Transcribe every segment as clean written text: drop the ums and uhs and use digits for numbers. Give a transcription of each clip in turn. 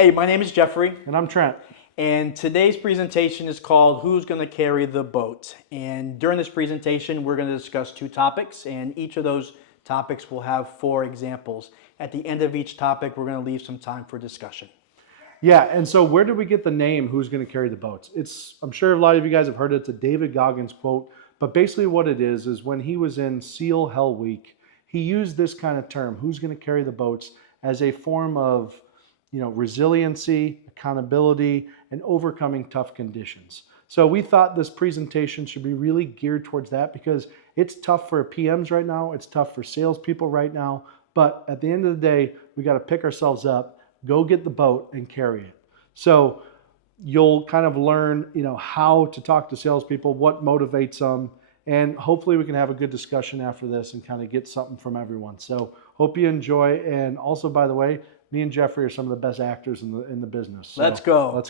Hey, my name is Jeffrey. And I'm Trent. And today's presentation is called Who's Going to Carry the Boat? And during this presentation, we're going to discuss two topics, and each of those topics will have 4 examples. At the end of each topic, we're going to leave some time for discussion. Yeah, and so where did we get the name Who's Going to Carry the Boats? I'm sure a lot of you guys have heard it. It's a David Goggins quote, but basically what it is when he was in SEAL Hell Week, he used this kind of term, who's going to carry the boats, as a form of resiliency, accountability, and overcoming tough conditions. So we thought this presentation should be really geared towards that because it's tough for PMs right now, it's tough for salespeople right now, but at the end of the day, we got to pick ourselves up, go get the boat and carry it. So you'll kind of learn, how to talk to salespeople, what motivates them, and hopefully we can have a good discussion after this and kind of get something from everyone. So hope you enjoy. And also, by the way, me and Jeffrey are some of the best actors in the business. So let's go.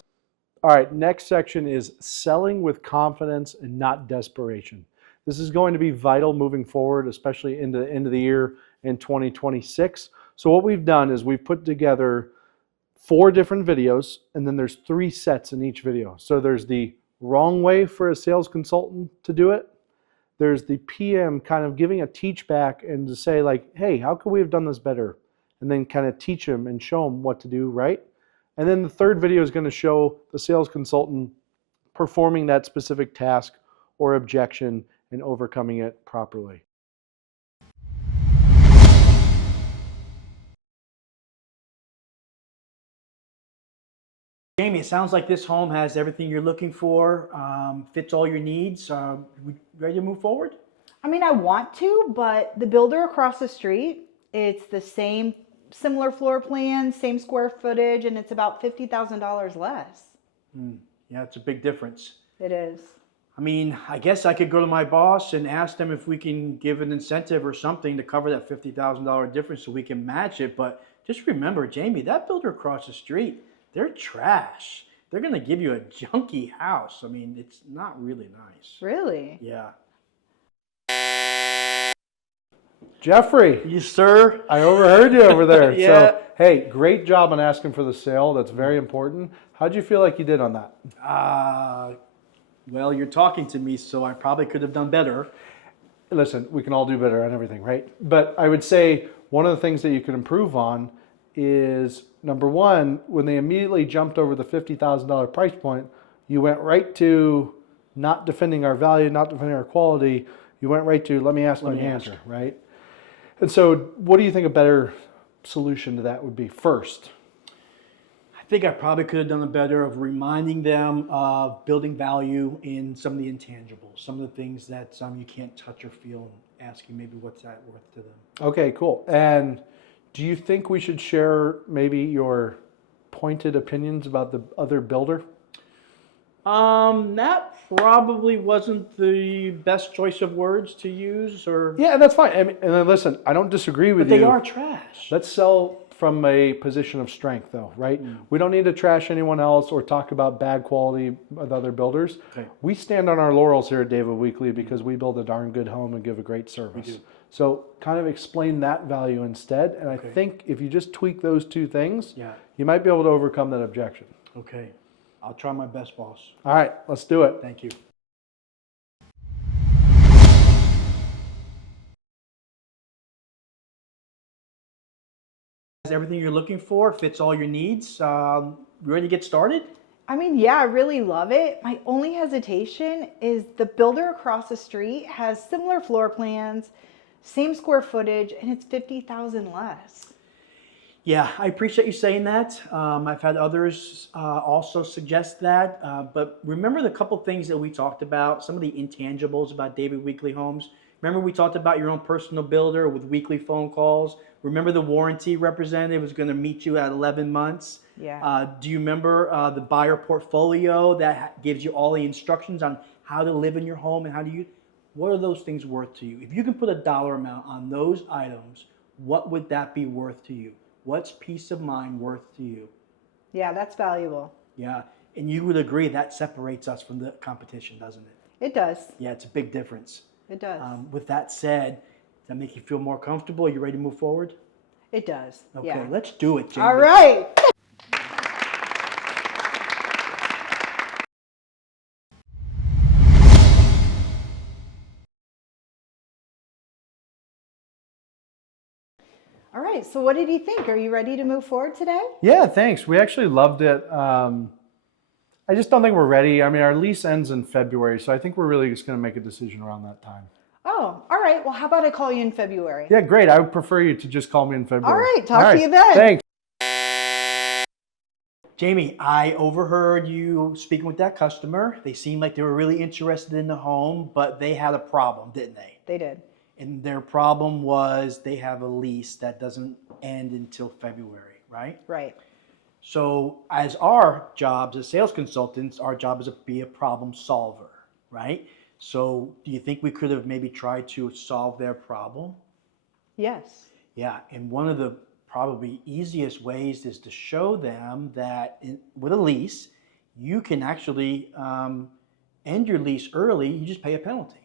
All right, next section is selling with confidence and not desperation. This is going to be vital moving forward, especially into the end of the year in 2026. So what we've done is we've put together 4 different videos, and then there's 3 sets in each video. So there's the wrong way for a sales consultant to do it. There's the PM kind of giving a teach back and to say like, hey, how could we have done this better? And then kind of teach them and show them what to do, right? And then the third video is going to show the sales consultant performing that specific task or objection and overcoming it properly. Jamie, it sounds like this home has everything you're looking for, fits all your needs. Ready to move forward? I mean, I want to, but the builder across the street, it's the same, similar floor plan, same square footage, and it's about $50,000 less. Yeah, it's a big difference. It is. I mean, I guess I could go to my boss and ask them if we can give an incentive or something to cover that $50,000 difference so we can match it. But just remember, Jamie, that builder across the street, they're trash. They're going to give you a junky house. I mean, it's not really nice. Really? Yeah. Jeffrey. Yes, sir. I overheard you over there. Yeah. So, hey, great job on asking for the sale. That's very important. How'd you feel like you did on that? Well, you're talking to me, so I probably could have done better. Listen, we can all do better on everything, right? But I would say one of the things that you could improve on is, number one, when they immediately jumped over the $50,000 price point, you went right to not defending our value, not defending our quality. You went right to, let me ask, let me answer, right? And so what do you think a better solution to that would be first? I think I probably could have done a better of reminding them of building value in some of the intangibles, some of the things that you can't touch or feel, and asking maybe what's that worth to them. Okay, cool. And do you think we should share maybe your pointed opinions about the other builder? That probably wasn't the best choice of words to use, or Yeah, that's fine. I mean, and then listen, I don't disagree with but you. they are trash. Let's sell from a position of strength, though, right? We don't need to trash anyone else or talk about bad quality with other builders. Okay. We stand on our laurels here at David Weekly because we build a darn good home and give a great service. We do. So kind of explain that value instead. And I think if you just tweak those 2 things, you might be able to overcome that objection. Okay. I'll try my best, boss. All right, let's do it. Thank you. Everything you're looking for, fits all your needs. You ready to get started? I mean, yeah, I really love it. My only hesitation is the builder across the street has similar floor plans, same square footage, and it's $50,000 less. Yeah, I appreciate you saying that. I've had others also suggest that. But remember the couple things that we talked about, some of the intangibles about David Weekly Homes. Remember we talked about your own personal builder with weekly phone calls. Remember the warranty representative was going to meet you at 11 months. Yeah. Do you remember the buyer portfolio that gives you all the instructions on how to live in your home and how do you, what are those things worth to you? If you can put a dollar amount on those items, what would that be worth to you? What's peace of mind worth to you? Yeah, that's valuable. Yeah, and you would agree that separates us from the competition, doesn't it? It does. Yeah, it's a big difference. It does. With that said, does that make you feel more comfortable? Are you ready to move forward? It does. Okay, Yeah. let's do it, Jamie. All right. right. So what did you think? Are you ready to move forward today? Yeah, thanks. We actually loved it. I just don't think we're ready. I mean, our lease ends in February, so I think we're really just going to make a decision around that time. Oh, all right. Well, how about I call you in February? Yeah, great. I would prefer you to just call me in February. All right. Talk to you then. Thanks. Jamie, I overheard you speaking with that customer. They seemed like they were really interested in the home, but they had a problem, didn't they? They did. And their problem was they have a lease that doesn't end until February, right? Right. So as our jobs as sales consultants, our job is to be a problem solver, right? So do you think we could have maybe tried to solve their problem? Yes. Yeah, and one of the probably easiest ways is to show them that with a lease, you can actually end your lease early, you just pay a penalty.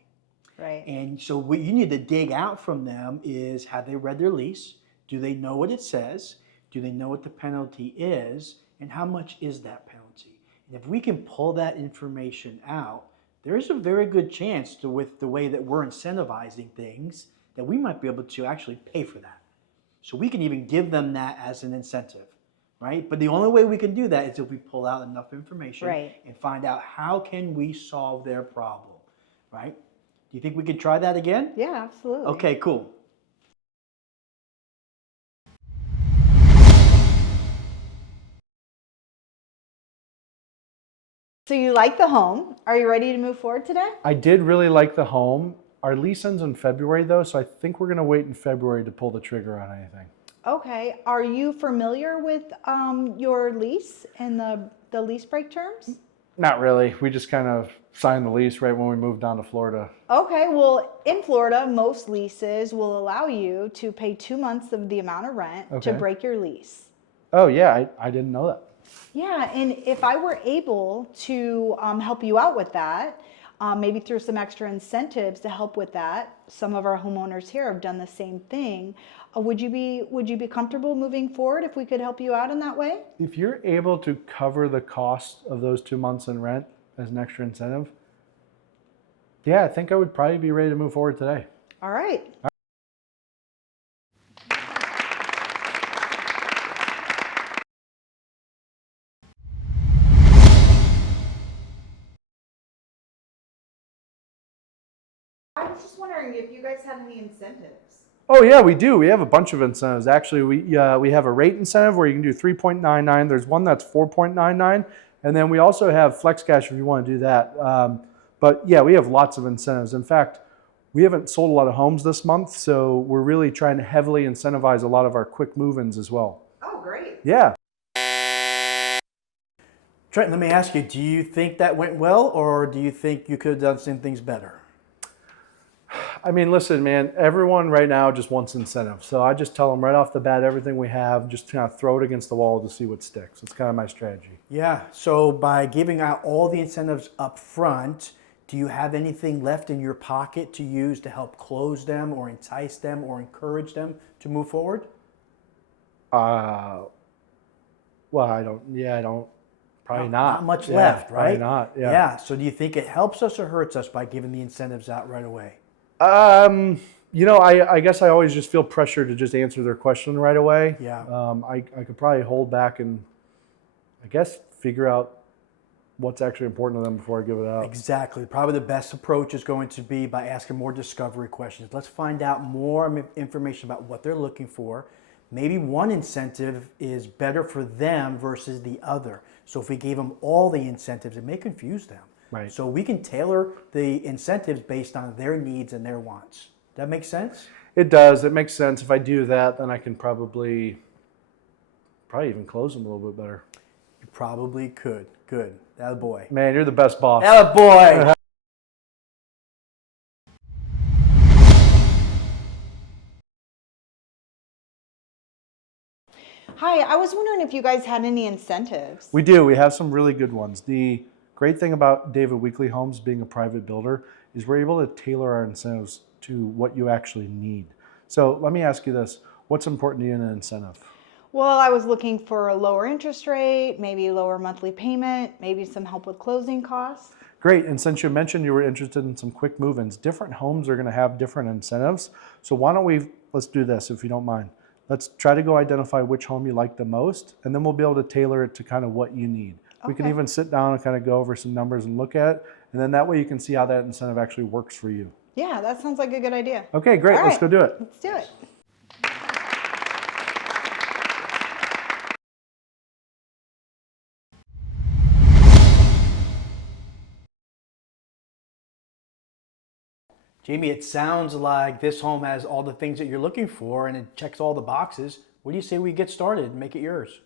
Right. And so what you need to dig out from them is, have they read their lease? Do they know what it says? Do they know what the penalty is? And how much is that penalty? And if we can pull that information out, there's a very good chance to, with the way that we're incentivizing things, that we might be able to actually pay for that. So we can even give them that as an incentive, right? But the only way we can do that is if we pull out enough information and find out how can we solve their problem, right? Do you think we could try that again? Yeah, absolutely. Okay, cool. So you like the home. Are you ready to move forward today? I did really like the home. Our lease ends in February, though, so I think we're going to wait in February to pull the trigger on anything. Okay. Are you familiar with your lease and the lease break terms? Not really. We just kind of signed the lease right when we moved down to Florida. Okay. Well, in Florida, most leases will allow you to pay 2 months of the amount of rent to break your lease. Oh, yeah. I didn't know that. Yeah. And if I were able to help you out with that, maybe through some extra incentives to help with that. Some of our homeowners here have done the same thing. Would you be comfortable moving forward if we could help you out in that way? If you're able to cover the cost of those 2 months in rent as an extra incentive, yeah, I think I would probably be ready to move forward today. All right. I was just wondering if you guys had any incentives. Oh yeah, we do. We have a bunch of incentives. Actually, we have a rate incentive where you can do 3.99. There's one that's 4.99, and then we also have flex cash if you want to do that. But yeah, we have lots of incentives. In fact, we haven't sold a lot of homes this month, so we're really trying to heavily incentivize a lot of our quick move-ins as well. Oh, great. Yeah. Trent, let me ask you, do you think that went well, or do you think you could have done some things better? I mean, listen, man, everyone right now just wants incentive. So I just tell them right off the bat, everything we have, just kind of throw it against the wall to see what sticks. It's kind of my strategy. Yeah, so by giving out all the incentives up front, do you have anything left in your pocket to use to help close them or entice them or encourage them to move forward? Well, I don't. Probably Not much left, right? Probably not, yeah. Yeah, so do you think it helps us or hurts us by giving the incentives out right away? You know, I guess I always just feel pressure to just answer their question right away. Yeah. I could probably hold back and I guess figure out what's actually important to them before I give it out. Exactly. Probably the best approach is going to be by asking more discovery questions. Let's find out more information about what they're looking for. Maybe one incentive is better for them versus the other. So if we gave them all the incentives, it may confuse them. Right. So we can tailor the incentives based on their needs and their wants. That makes sense? It does. It makes sense. If I do that, then I can probably even close them a little bit better. You probably could. Good. Attaboy. Man, you're the best boss. Attaboy! Hi, I was wondering if you guys had any incentives. We do. We have some really good ones. The great thing about David Weekley Homes being a private builder is we're able to tailor our incentives to what you actually need. So let me ask you this. What's important to you in an incentive? Well, I was looking for a lower interest rate, maybe lower monthly payment, maybe some help with closing costs. Great. And since you mentioned you were interested in some quick move-ins, different homes are going to have different incentives. So why don't let's do this if you don't mind. Let's try to go identify which home you like the most, and then we'll be able to tailor it to kind of what you need. We can Okay. even sit down and kind of go over some numbers and look at it, and then that way you can see how that incentive actually works for you. Yeah, that sounds like a good idea. Okay, great. All Let's right, go do it. Let's do it. Jamie, it sounds like this home has all the things that you're looking for and it checks all the boxes. What do you say we get started and make it yours?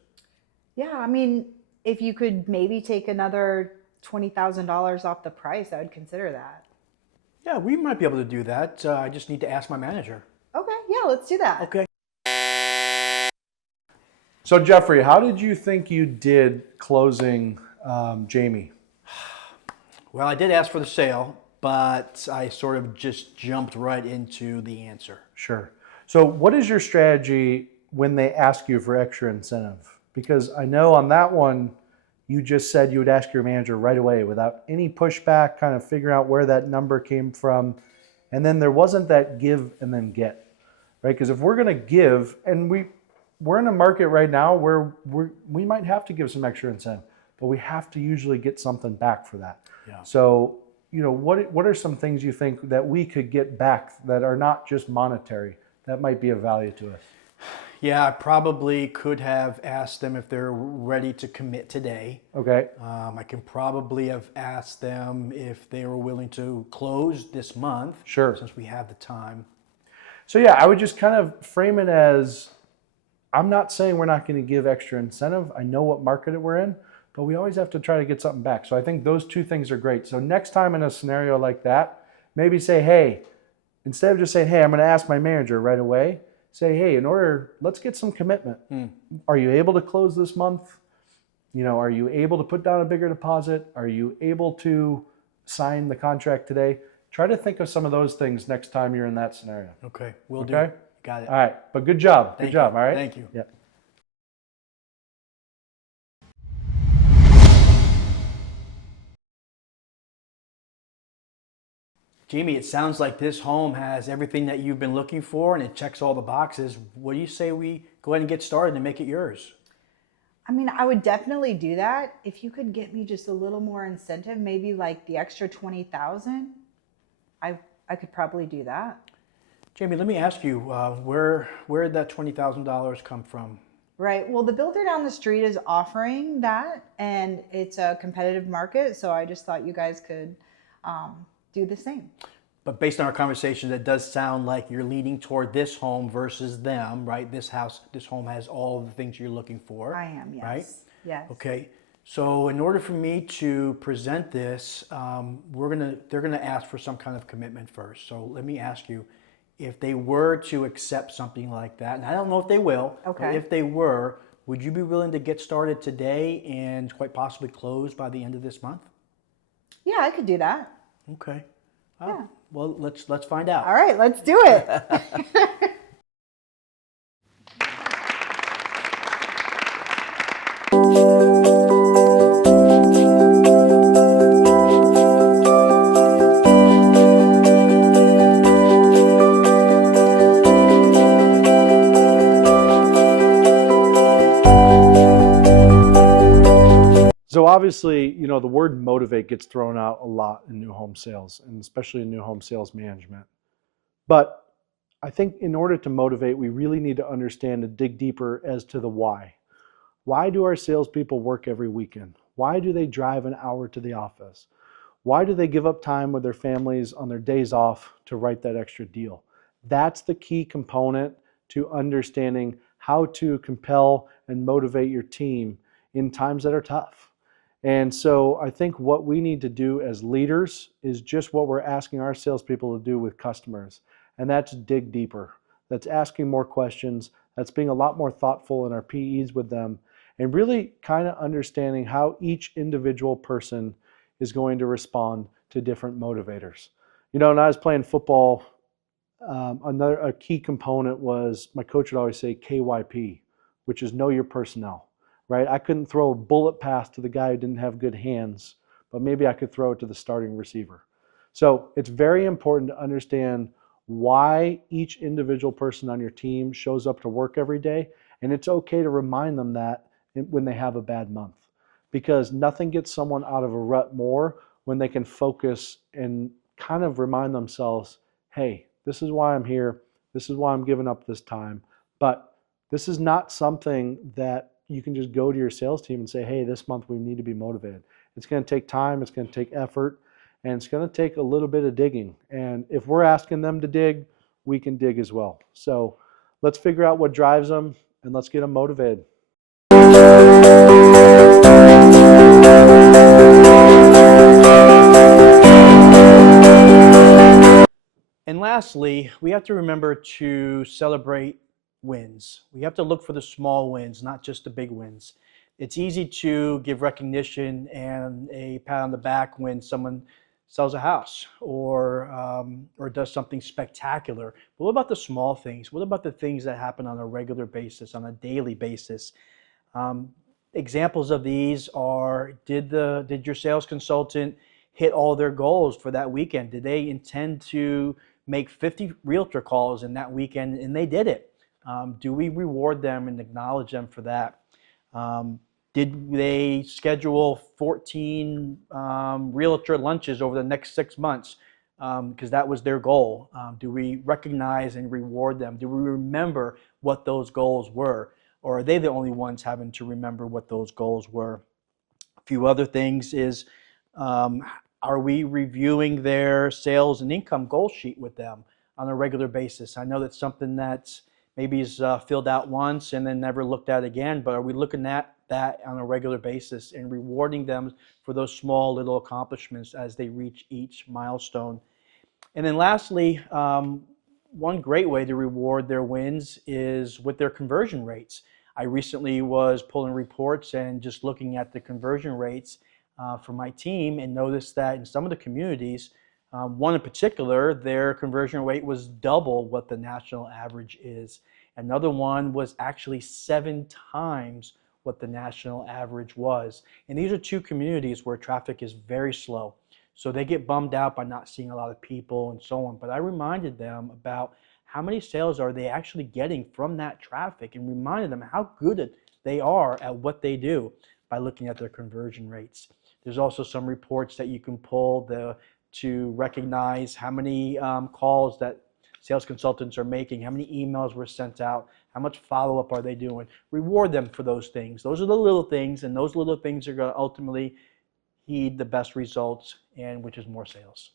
Yeah, I mean, if you could maybe take another $20,000 off the price, I would consider that. Yeah, we might be able to do that. I just need to ask my manager. Okay, yeah, let's do that. Okay. So Jeffrey, how did you think you did closing Jamie? Well, I did ask for the sale, but I sort of just jumped right into the answer. Sure. So what is your strategy when they ask you for extra incentive? Because I know on that one, you just said you would ask your manager right away without any pushback, kind of figure out where that number came from. And then there wasn't that give and then get, right? Because if we're going to give, and we're in a market right now where we might have to give some extra incentive, but we have to usually get something back for that. Yeah. So, what are some things you think that we could get back that are not just monetary that might be of value to us? Yeah, I probably could have asked them if they're ready to commit today. Okay. I can probably have asked them if they were willing to close this month. Sure. Since we have the time. So yeah, I would just kind of frame it as, I'm not saying we're not going to give extra incentive. I know what market we're in, but we always have to try to get something back. So I think those two things are great. So next time in a scenario like that, maybe say, hey, instead of just saying, hey, I'm going to ask my manager right away, say, hey, let's get some commitment. Are you able to close this month? Are you able to put down a bigger deposit? Are you able to sign the contract today? Try to think of some of those things next time you're in that scenario. Okay, we'll do. Okay? Got it. All right, but good job. Thank Good job, you. all right? Thank you. Yeah. Jamie, it sounds like this home has everything that you've been looking for and it checks all the boxes. What do you say we go ahead and get started and make it yours? I mean, I would definitely do that. If you could get me just a little more incentive, maybe like the extra 20,000, I could probably do that. Jamie, let me ask you, where did that $20,000 come from? Right. Well, the builder down the street is offering that, and it's a competitive market. So I just thought you guys could do the same. But based on our conversation, it does sound like you're leaning toward this home versus them, right? This home has all of the things you're looking for. I am, yes. Right? Yes. Okay. So in order for me to present this, they're gonna ask for some kind of commitment first. So let me ask you, if they were to accept something like that, and I don't know if they will, Okay. but if they were, would you be willing to get started today and quite possibly close by the end of this month? Yeah, I could do that. Okay. Yeah. Well, let's find out. All right, let's do it. So obviously, the word motivate gets thrown out a lot in new home sales, and especially in new home sales management. But I think in order to motivate, we really need to understand and dig deeper as to the why. Why do our salespeople work every weekend? Why do they drive an hour to the office? Why do they give up time with their families on their days off to write that extra deal? That's the key component to understanding how to compel and motivate your team in times that are tough. And so I think what we need to do as leaders is just what we're asking our salespeople to do with customers, and that's dig deeper. That's asking more questions. That's being a lot more thoughtful in our PEs with them, and really kind of understanding how each individual person is going to respond to different motivators. When I was playing football, a key component was my coach would always say KYP, which is know your personnel. Right? I couldn't throw a bullet pass to the guy who didn't have good hands, but maybe I could throw it to the starting receiver. So it's very important to understand why each individual person on your team shows up to work every day. And it's okay to remind them that when they have a bad month, because nothing gets someone out of a rut more when they can focus and kind of remind themselves, hey, this is why I'm here. This is why I'm giving up this time. But this is not something that you can just go to your sales team and say, hey, this month we need to be motivated. It's going to take time, it's going to take effort, and it's going to take a little bit of digging. And if we're asking them to dig, we can dig as well. So let's figure out what drives them and let's get them motivated. And lastly, we have to remember to celebrate wins. We have to look for the small wins, not just the big wins. It's easy to give recognition and a pat on the back when someone sells a house or does something spectacular. But what about the small things? What about the things that happen on a regular basis, on a daily basis? Um, Examples of these are, did your sales consultant hit all their goals for that weekend? Did they intend to make 50 realtor calls in that weekend and they did it? Do we reward them and acknowledge them for that? Um, did they schedule 14 realtor lunches over the next 6 months? Because that was their goal. Do we recognize and reward them? Do we remember what those goals were? Or are they the only ones having to remember what those goals were? A few other things is, um, are we reviewing their sales and income goal sheet with them on a regular basis? I know that's something that's maybe is filled out once and then never looked at again, but are we looking at that on a regular basis and rewarding them for those small little accomplishments as they reach each milestone? And then lastly, one great way to reward their wins is with their conversion rates. I recently was pulling reports and just looking at the conversion rates for my team and noticed that in some of the communities, one in particular, their conversion rate was double what the national average is. Another one was actually 7 times what the national average was. And these are two communities where traffic is very slow. So they get bummed out by not seeing a lot of people and so on. But I reminded them about how many sales are they actually getting from that traffic and reminded them how good they are at what they do by looking at their conversion rates. There's also some reports that you can pull to recognize how many calls that sales consultants are making, how many emails were sent out, how much follow-up are they doing. Reward them for those things. Those are the little things, and those little things are going to ultimately heed the best results, and which is more sales.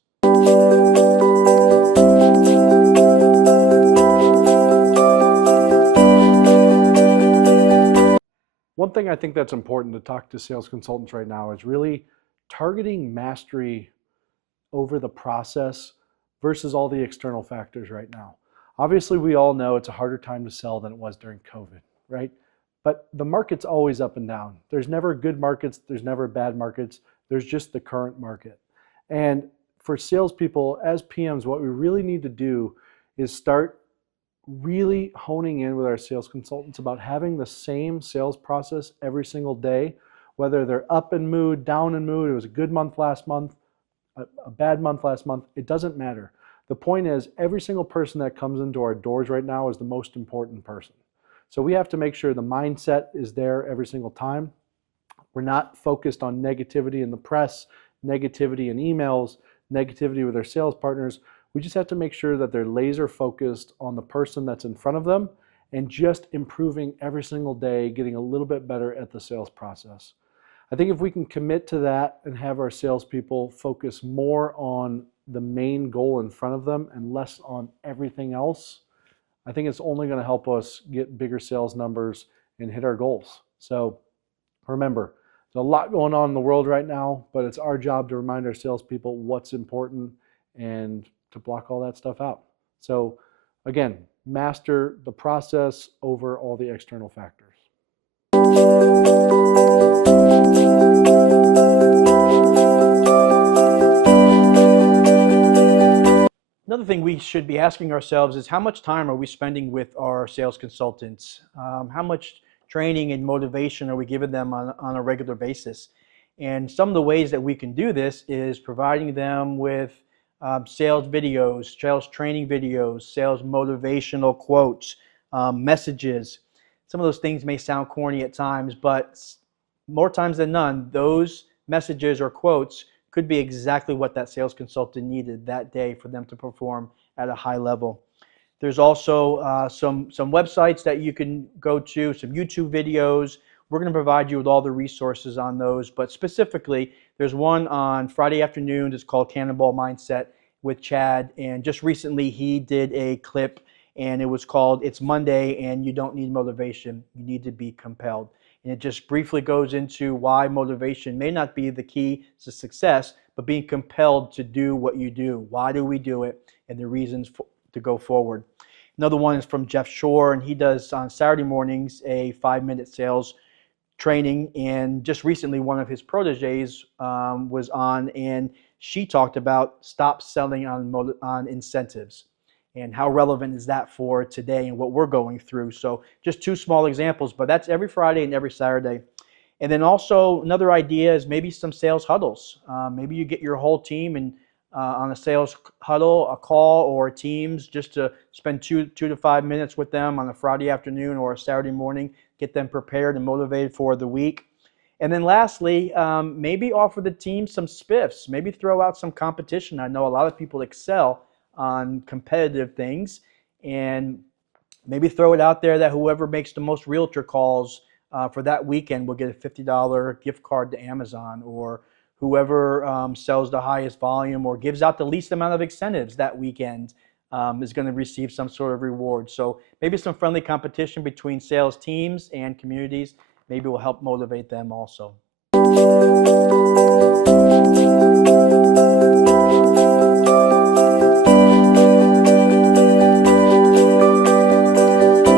One thing I think that's important to talk to sales consultants right now is really targeting mastery over the process versus all the external factors right now. Obviously, we all know it's a harder time to sell than it was during COVID, right? But the market's always up and down. There's never good markets, there's never bad markets, there's just the current market. And for salespeople, as PMs, what we really need to do is start really honing in with our sales consultants about having the same sales process every single day, whether they're up in mood, down in mood, it was a good month last month, a bad month last month, it doesn't matter. The point is, every single person that comes into our doors right now is the most important person. So we have to make sure the mindset is there every single time. We're not focused on negativity in the press, negativity in emails, negativity with our sales partners. We just have to make sure that they're laser focused on the person that's in front of them and just improving every single day, getting a little bit better at the sales process. I think if we can commit to that and have our salespeople focus more on the main goal in front of them and less on everything else, I think it's only going to help us get bigger sales numbers and hit our goals. So remember, there's a lot going on in the world right now, but it's our job to remind our salespeople what's important and to block all that stuff out. So again, master the process over all the external factors. Another thing we should be asking ourselves is, how much time are we spending with our sales consultants? How much training and motivation are we giving them on a regular basis? And some of the ways that we can do this is providing them with sales videos, sales training videos, sales motivational quotes, messages. Some of those things may sound corny at times, but more times than none, those messages or quotes could be exactly what that sales consultant needed that day for them to perform at a high level. There's also some websites that you can go to, some YouTube videos. We're going to provide you with all the resources on those, but specifically, there's one on Friday afternoons. It's called Cannonball Mindset with Chad, and just recently he did a clip, and it was called "It's Monday and You Don't Need Motivation. You Need to Be Compelled." And it just briefly goes into why motivation may not be the key to success, but being compelled to do what you do. Why do we do it, and the reasons to go forward. Another one is from Jeff Shore, and he does on Saturday mornings a 5-minute sales training. And just recently, one of his proteges was on, and she talked about stop selling on incentives. And how relevant is that for today and what we're going through? So just two small examples, but that's every Friday and every Saturday. And then also another idea is maybe some sales huddles. Maybe you get your whole team and on a sales huddle, a call, or Teams, just to spend 2 to 5 minutes with them on a Friday afternoon or a Saturday morning, get them prepared and motivated for the week. And then lastly, maybe offer the team some spiffs, maybe throw out some competition. I know a lot of people excel on competitive things, and maybe throw it out there that whoever makes the most realtor calls for that weekend will get a $50 gift card to Amazon, or whoever sells the highest volume or gives out the least amount of incentives that weekend is going to receive some sort of reward. So maybe some friendly competition between sales teams and communities maybe will help motivate them also.